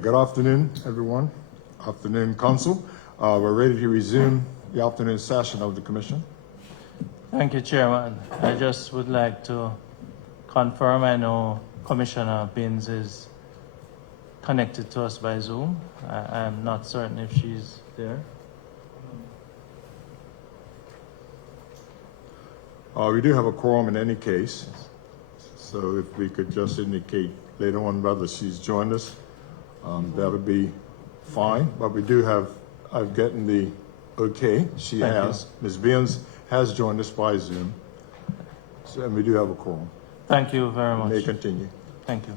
Good afternoon, everyone. Afternoon, Council. We're ready to resume the afternoon session of the Commission. Thank you, Chairman. I just would like to confirm, I know Commissioner Binns is connected to us by Zoom. I'm not certain if she's there. We do have a quorum in any case, so if we could just indicate later on whether she's joined us, that would be fine. But we do have, I've gotten the okay. She has. Ms. Binns has joined us by Zoom, so, and we do have a quorum. Thank you very much. May continue. Thank you.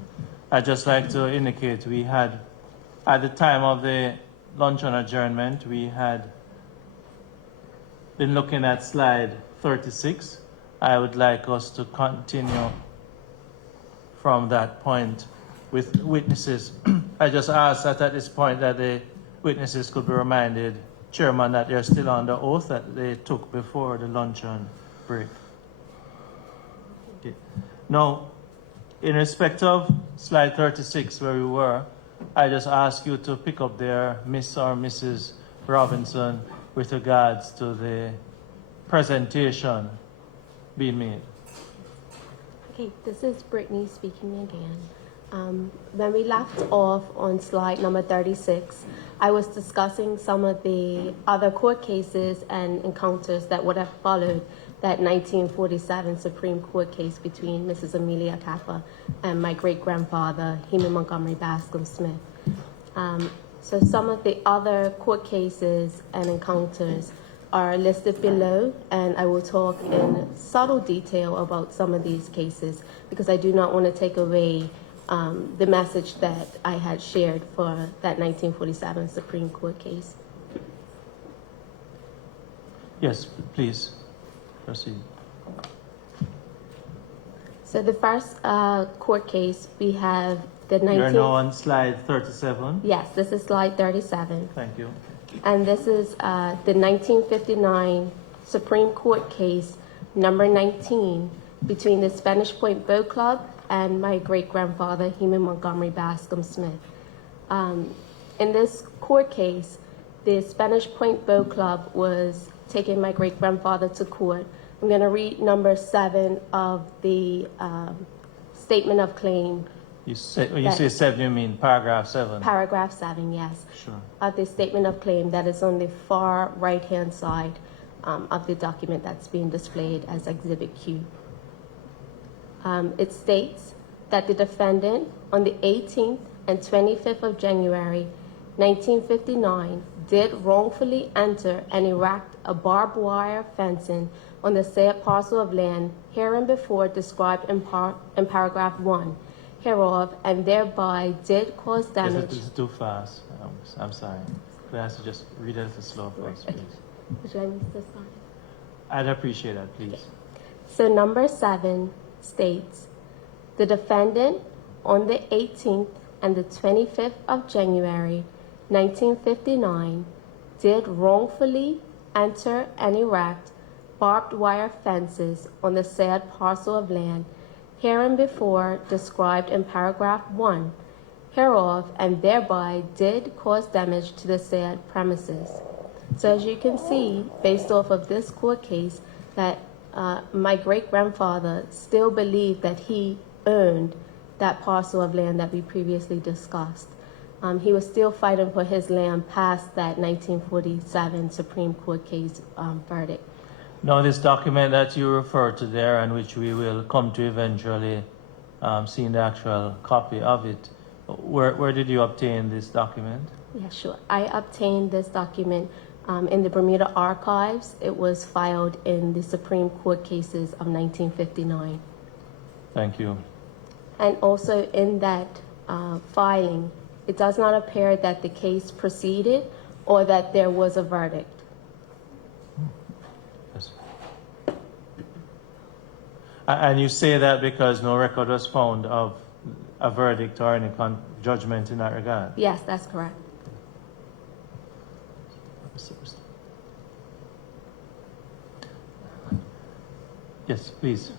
I'd just like to indicate we had, at the time of the luncheon adjournment, we had been looking at slide 36. I would like us to continue from that point with witnesses. I just ask that at this point that the witnesses could be reminded, Chairman, that they're still under oath that they took before the luncheon break. Okay. Now, in respect of slide 36 where we were, I just ask you to pick up there, Miss or Mrs. Robinson, with regards to the presentation being made. Okay, this is Brittany speaking again. When we left off on slide number 36, I was discussing some of the other court cases and encounters that would have followed that 1947 Supreme Court case between Mrs. Amelia Kappa and my great-grandfather, Heman Montgomery Bascom Smith. So some of the other court cases and encounters are listed below, and I will talk in subtle detail about some of these cases because I do not want to take away the message that I had shared for that 1947 Supreme Court case. Yes, please proceed. So the first court case, we have the 19... You're now on slide 37? Yes, this is slide 37. Thank you. And this is the 1959 Supreme Court case number 19 between the Spanish Point Boat Club and my great-grandfather, Heman Montgomery Bascom Smith. In this court case, the Spanish Point Boat Club was taking my great-grandfather to court. I'm going to read number 7 of the statement of claim. You say, when you say 7, you mean paragraph 7? Paragraph 7, yes. Sure. Of the statement of claim that is on the far right-hand side of the document that's being displayed as Exhibit Q. It states that the defendant on the 18th and 25th of January, 1959, did wrongfully enter and erect a barbed wire fencing on the said parcel of land hereinbefore described in paragraph 1 hereof, and thereby did cause damage. This is too fast. I'm sorry. Could I ask you just read it a little slow for us, please? Should I use this one? I'd appreciate that, please. Okay. So number 7 states, the defendant on the 18th and the 25th of January, 1959, did wrongfully enter and erect barbed wire fences on the said parcel of land hereinbefore described in paragraph 1 hereof, and thereby did cause damage to the said premises. So as you can see, based off of this court case, that my great-grandfather still believed that he owned that parcel of land that we previously discussed. He was still fighting for his land past that 1947 Supreme Court case verdict. Now, this document that you refer to there, and which we will come to eventually seeing the actual copy of it, where did you obtain this document? Yeah, sure. I obtained this document in the Bermuda archives. It was filed in the Supreme Court cases of 1959. Thank you. And also in that filing, it does not appear that the case proceeded or that there was a verdict. Yes. And you say that because no record was found of a verdict or any judgment in that regard? Yes, that's correct. Yes, please.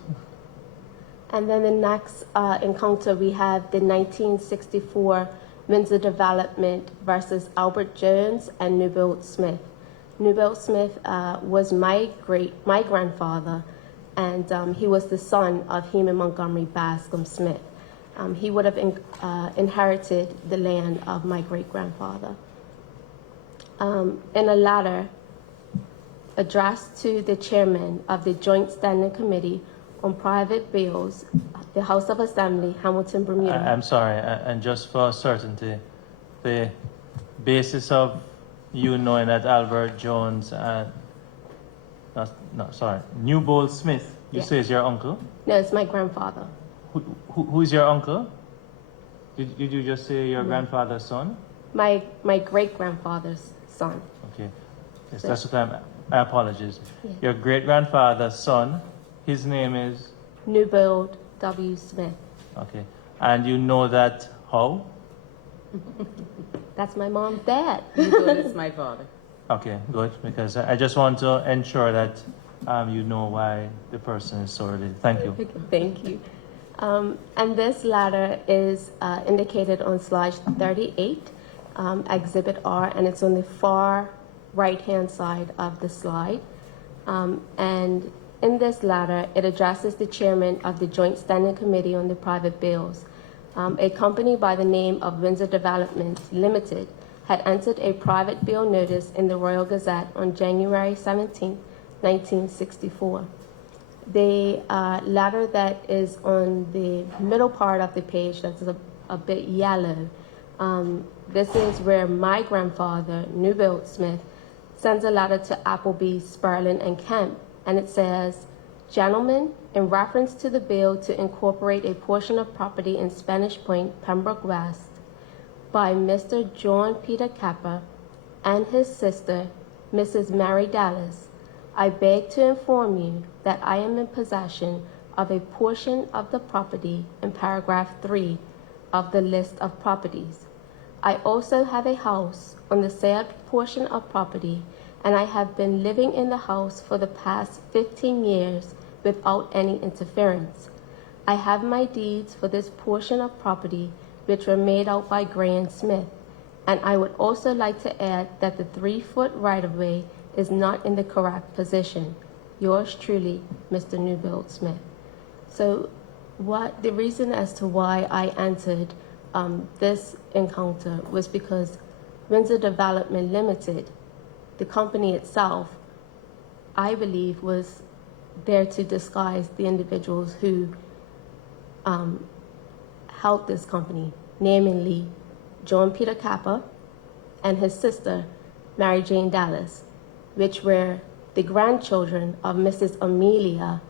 And then the next encounter, we have the 1964 Windsor Development versus Albert Jones and Newbold Smith. Newbold Smith was my grandfather, and he was the son of Heman Montgomery Bascom Smith. He would have inherited the land of my great-grandfather. In a letter addressed to the chairman of the Joint Standing Committee on Private Bills, the House of Assembly, Hamilton, Bermuda. I'm sorry, and just for certainty, the basis of you knowing that Albert Jones and Newbold Smith, you Yeah. say is your uncle? No, it's my grandfather. Who is your uncle? Did you just say your grandfather's son? My great-grandfather's son. Okay, yes, that's what I apologize. Yeah. Your great grandfather's son, his name is? Newbold W. Smith. Okay, and you know that how? That's my mom's dad. Newbold is my father. Okay, good, because I just want to ensure that you know why the person is so related. Thank you. Thank you. And this letter is indicated on slide 38, Exhibit R, and it's on the far right-hand side of the slide. And in this letter, it addresses the chairman of the Joint Standing Committee on the Private Bills. A company by the name of Windsor Development Limited had entered a private bill notice in the Royal Gazette on January 17, 1964. The letter that is on the middle part of the page, that's a bit yellow, this is where my grandfather, Newbold Smith, sends a letter to Appleby, Sperlin, and Kemp, and it says, "Gentlemen, in reference to the bill to incorporate a portion of property in Spanish Point, Pembroke West, by Mr. John Peter Capper and his sister, Mrs. Mary Dallas, I beg to inform you that I am in possession of a portion of the property in paragraph 3 of the list of properties. I also have a house on the said portion of property, and I have been living in the house for the past 15 years without any interference. I have my deeds for this portion of property, which were made out by Gray and Smith, and I would also like to add that the 3-foot right-of-way is not in the correct position. Yours truly, Mr. Newbold Smith." So the reason as to why I entered this encounter was because Windsor Development Limited, the company itself, I believe was there to disguise the individuals who held this company, namely John Peter Capper and his sister, Mary Jane Dallas, which were the grandchildren of Mrs. Amelia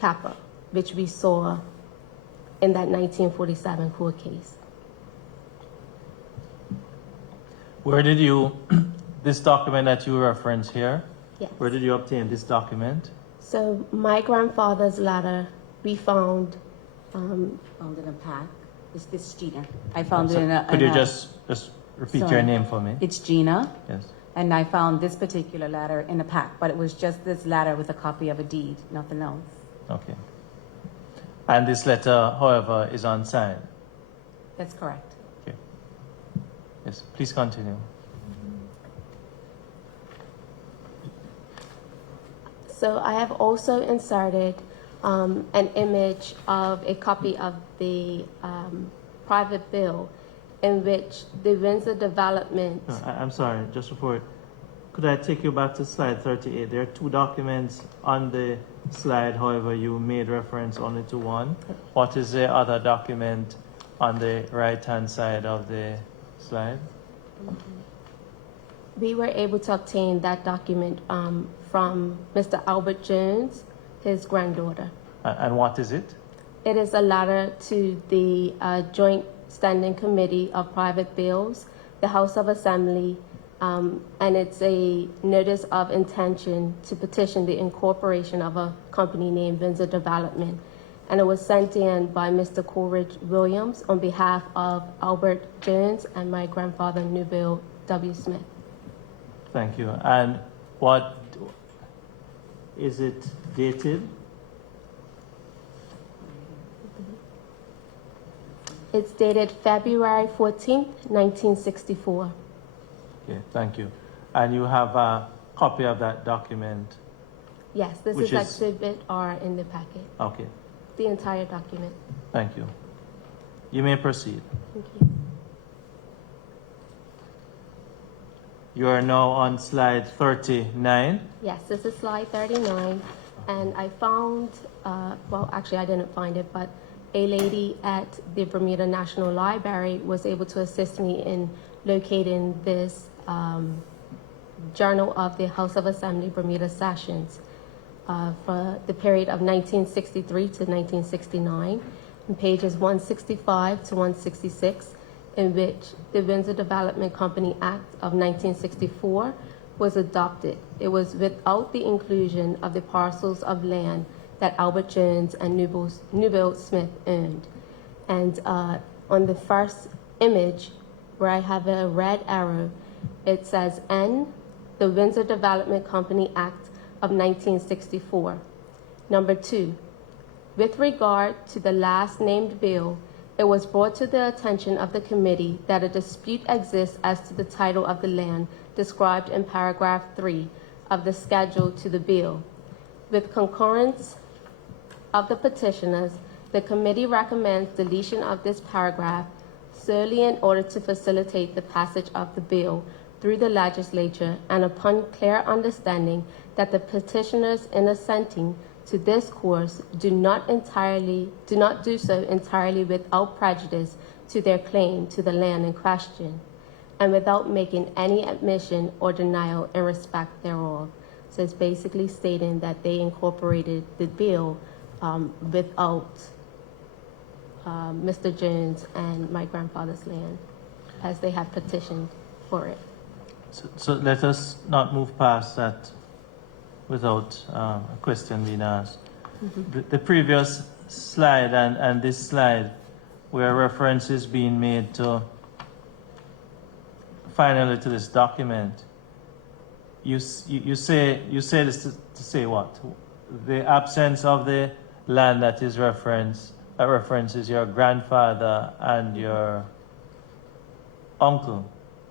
Capper, which we saw in that 1947 court case. Where did you, this document that you reference here, Yes. where did you obtain this document? So my grandfather's letter, we found, Found it in a pack. This is Gina. I found it in a. Could in you a- just repeat Sorry. your name for me? It's Gina, Yes. and I found this particular letter in a pack, but it was just this letter with a copy of a deed, nothing else. Okay. And this letter, however, is unsigned. That's correct. Okay. Yes, please continue. so I have also inserted an image of a copy of the private bill in which the Windsor Development, No, I'm sorry, just before, could I take you back to slide 38? There are two documents on the slide, however, you made reference only to one. What is the other document on the right-hand side of the slide? we were able to obtain that document from Mr. Albert Jones, his granddaughter. And what is it? It is a letter to the Joint Standing Committee of Private Bills, the House of Assembly, and it's a notice of intention to petition the incorporation of a company named Windsor Development. And it was sent in by Mr. Coleridge Williams on behalf of Albert Jones and my grandfather, Newbill W. Smith. Thank you. And what is it dated? It's dated February 14th, 1964. Okay, thank you. And you have a copy of that document? Yes, this Which is is- Exhibit R in the packet, Okay, the entire document. thank you. You may proceed. Thank you. You are now on slide 39. Yes, this is slide 39, and I found, well, actually I didn't find it, but a lady at the Bermuda National Library was able to assist me in locating this Journal of the House of Assembly Bermuda Sessions for the period of 1963 to 1969, in pages 165 to 166, in which the Windsor Development Company Act of 1964 was adopted. It was without the inclusion of the parcels of land that Albert Jones and Newbill Smith owned. And on the first image, where I have a red arrow, it says N, the Windsor Development Company Act of 1964. Number 2, with regard to the last named bill, it was brought to the attention of the committee that a dispute exists as to the title of the land described in paragraph 3 of the schedule to the bill. With concurrence of the petitioners, the committee recommends deletion of this paragraph solely in order to facilitate the passage of the bill through the legislature, and upon clear understanding that the petitioners in assenting to this course do not do so entirely without prejudice to their claim to the land in question, and without making any admission or denial in respect thereof. So it's basically stating that they incorporated the bill without Mr. Jones and my grandfather's land, as they have petitioned for it. So let us not move past that without a question being asked. The previous slide and this slide, where reference is being made to finally to this document, you say this to say what? The absence of the land that is referenced, that references your grandfather and your uncle.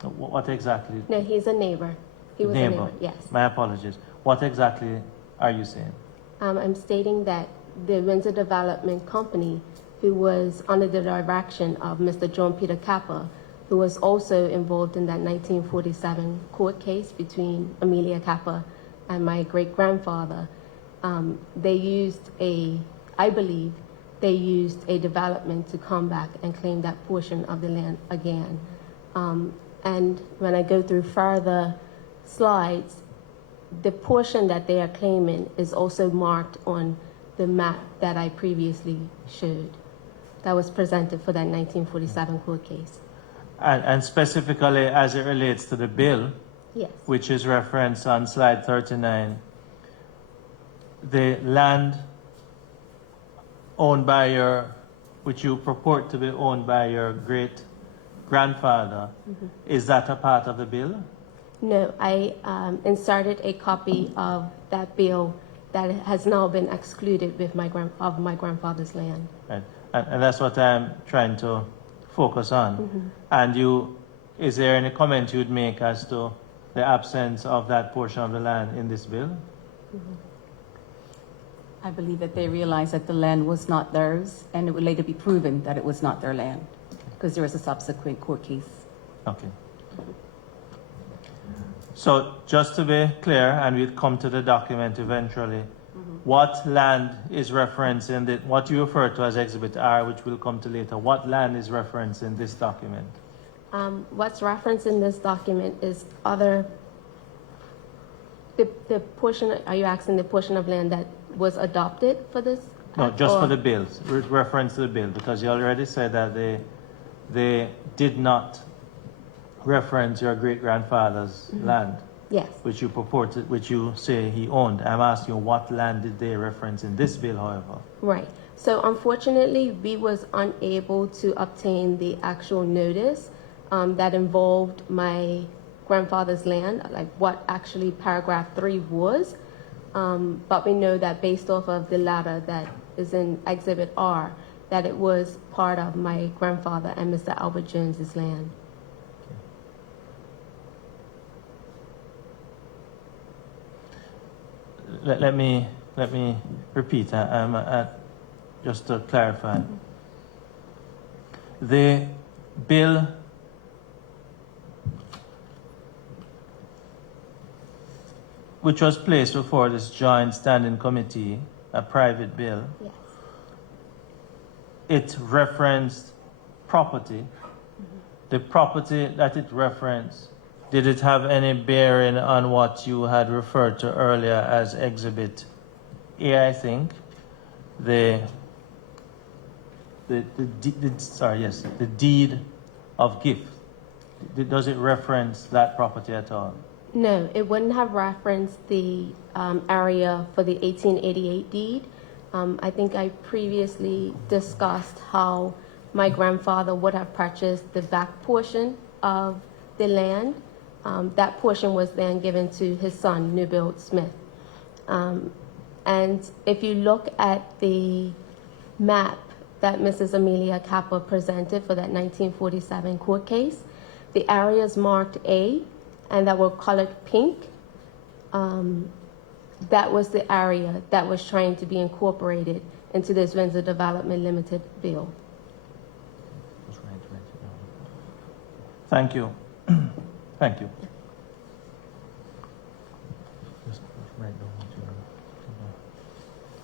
What exactly? No, he's a neighbor. He was a neighbor, yes. My apologies. What exactly are you saying? I'm stating that the Windsor Development Company, who was under the direction of Mr. John Peter Kappa, who was also involved in that 1947 court case between Amelia Kappa and my great-grandfather, I believe they used a development to come back and claim that portion of the land again. And when I go through further slides, the portion that they are claiming is also marked on the map that I previously showed that was presented for that 1947 court case. And specifically as it relates to the bill, Yes. which is referenced on slide 39, the land owned by which you purport to be owned by your great grandfather, is that a part of the bill? No, I inserted a copy of that bill that has now been excluded with my grandfather's land. Right. And that's what I'm trying to focus on. And is there any comment you'd make as to the absence of that portion of the land in this bill? I believe that they realized that the land was not theirs, and it would later be proven that it was not their land, because there was a subsequent court case. Okay. So just to be clear, and we'll come to the document eventually, what land is referenced in what you refer to as Exhibit R, which we'll come to later, what land is referenced in this document? What's referenced in this document is the portion, are you asking the portion of land that was adopted for this? No, just for the bills, reference to the bill, because you already said that they did not reference your great-grandfather's land, Yes. which you say he owned. I'm asking you, what land did they reference in this bill, however? Right. So unfortunately, we was unable to obtain the actual notice that involved my grandfather's land, like what actually paragraph 3 was. But we know that based off of the letter that is in Exhibit R, that it was part of my grandfather and Mr. Albert Jones's land. Let me repeat, just to clarify. The bill which was placed before this joint standing committee, a private bill, Yes. it referenced property. The property that it referenced, did it have any bearing on what you had referred to earlier as Exhibit A, I think? The deed of gift. Does it reference that property at all? No, it wouldn't have referenced the area for the 1888 deed. I think I previously discussed how my grandfather would have purchased the back portion of the land. That portion was then given to his son, Newbilt Smith. And if you look at the map that Mrs. Amelia Kappa presented for that 1947 court case, the areas marked A and that were colored pink, that was the area that was trying to be incorporated into this Windsor Development Limited bill. Thank you. Thank you.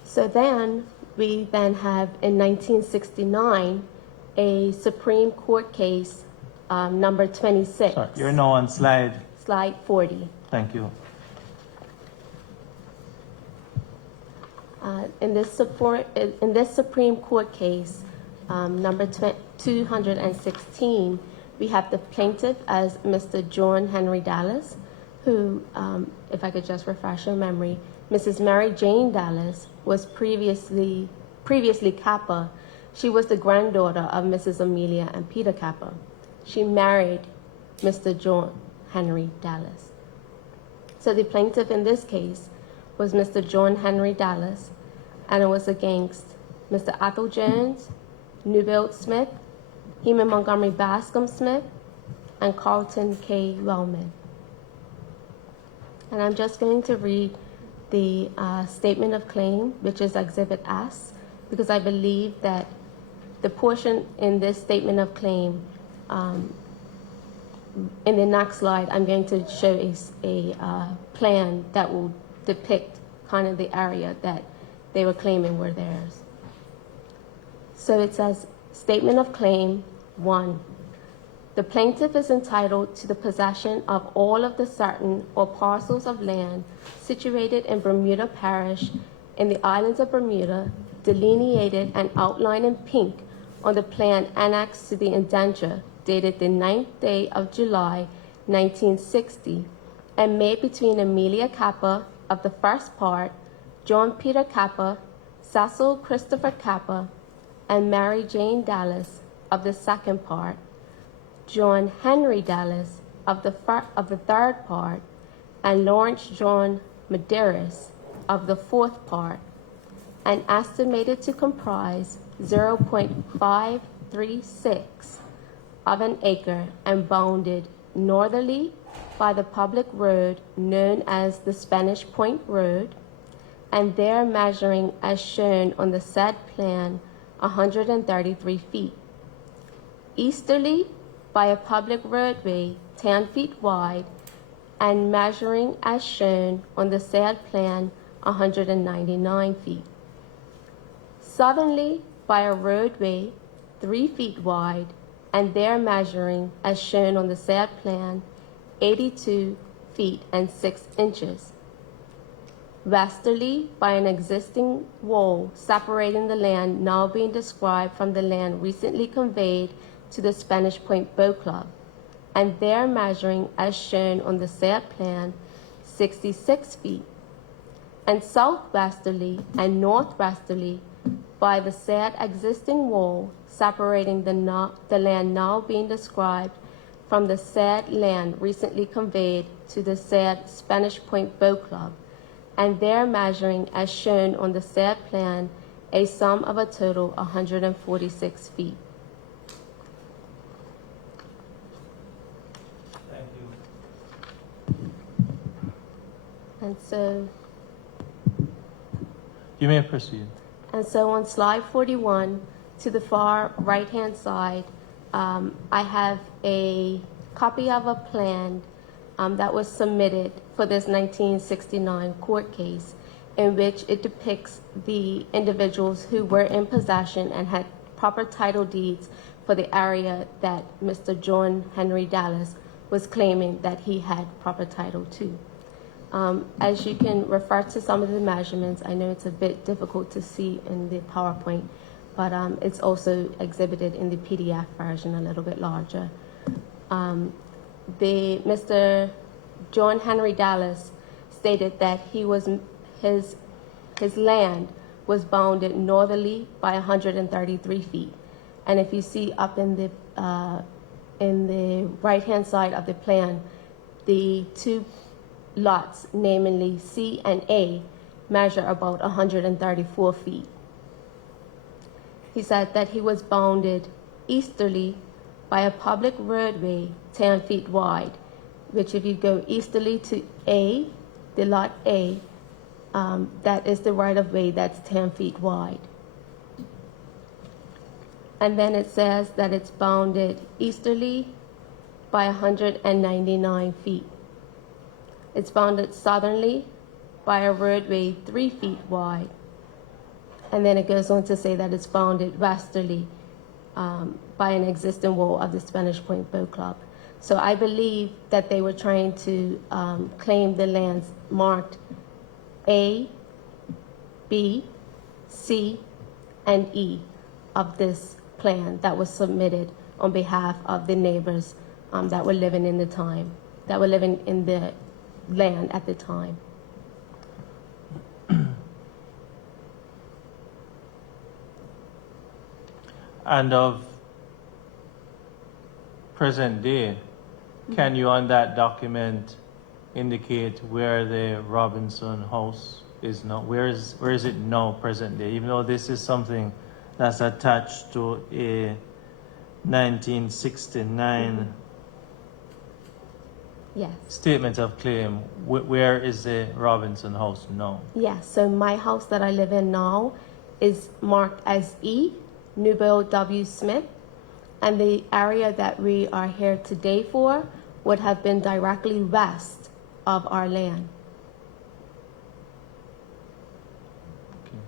So then, we then have in 1969, a Supreme Court case, number 26. Sorry, you're now on slide. Slide 40. Thank you. In this Supreme Court case, number 216, we have the plaintiff as Mr. John Henry Dallas, who, if I could just refresh your memory, Mrs. Mary Jane Dallas was previously Kappa. She was the granddaughter of Mrs. Amelia and Peter Kappa. She married Mr. John Henry Dallas. So the plaintiff in this case was Mr. John Henry Dallas, and it was against Mr. Athol Jones, Newbilt Smith, Heman Montgomery Bascom Smith, and Carlton K. Wellman. And I'm just going to read the statement of claim, which is Exhibit S, because I believe that the portion in this statement of claim, in the next slide, I'm going to show a plan that will depict kind of the area that they were claiming were theirs. So it says, Statement of Claim 1. The plaintiff is entitled to the possession of all of the certain or parcels of land situated in Bermuda Parish in the islands of Bermuda, delineated and outlined in pink on the plan annexed to the indenture dated the 9th day of July, 1960, and made between Amelia Kappa of the first part, John Peter Kappa, Cecil Christopher Kappa, and Mary Jane Dallas of the second part, John Henry Dallas of the third part, and Lawrence John Medeiros of the fourth part, and estimated to comprise 0.536 of an acre and bounded northerly by the public road known as the Spanish Point Road, and there measuring as shown on the said plan 133 feet. Easterly by a public roadway 10 feet wide and measuring as shown on the said plan 199 feet. Southerly by a roadway 3 feet wide and there measuring as shown on the said plan 82 feet and 6 inches. Westerly by an existing wall separating the land now being described from the land recently conveyed to the Spanish Point Boat Club, and there measuring as shown on the said plan 66 feet, and southwesterly and northwesterly by the said existing wall separating the land now being described from the said land recently conveyed to the said Spanish Point Boat Club, and there measuring as shown on the said plan a sum of a total 146 feet. Thank you. And so You may proceed. And so on slide 41, to the far right-hand side, I have a copy of a plan that was submitted for this 1969 court case, in which it depicts the individuals who were in possession and had proper title deeds for the area that Mr. John Henry Dallas was claiming that he had proper title to. As you can refer to some of the measurements, I know it's a bit difficult to see in the PowerPoint, but it's also exhibited in the PDF version a little bit larger. Mr. John Henry Dallas stated that his land was bounded northerly by 133 feet. And if you see up in the right-hand side of the plan, the two lots, namely C and A, measure about 134 feet. He said that he was bounded easterly by a public roadway 10 feet wide, which if you go easterly to A, the lot A, that is the right-of-way that's 10 feet wide. And then it says that it's bounded easterly by 199 feet. It's bounded southerly by a roadway 3 feet wide. And then it goes on to say that it's bounded westerly by an existing wall of the Spanish Point Boat Club. So I believe that they were trying to claim the lands marked A, B, C, and E of this plan that was submitted on behalf of the neighbors that were living in the land at the time. And of present day, can you on that document indicate where the Robinson house is now? Where is it now, present day? Even though this is something that's attached to a 1969 Yes. statement of claim, where is the Robinson house now? Yes. So my house that I live in now is marked as E, Newbill W. Smith, and the area that we are here today for would have been directly west of our land. Okay.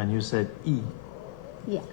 And you said E. Yes.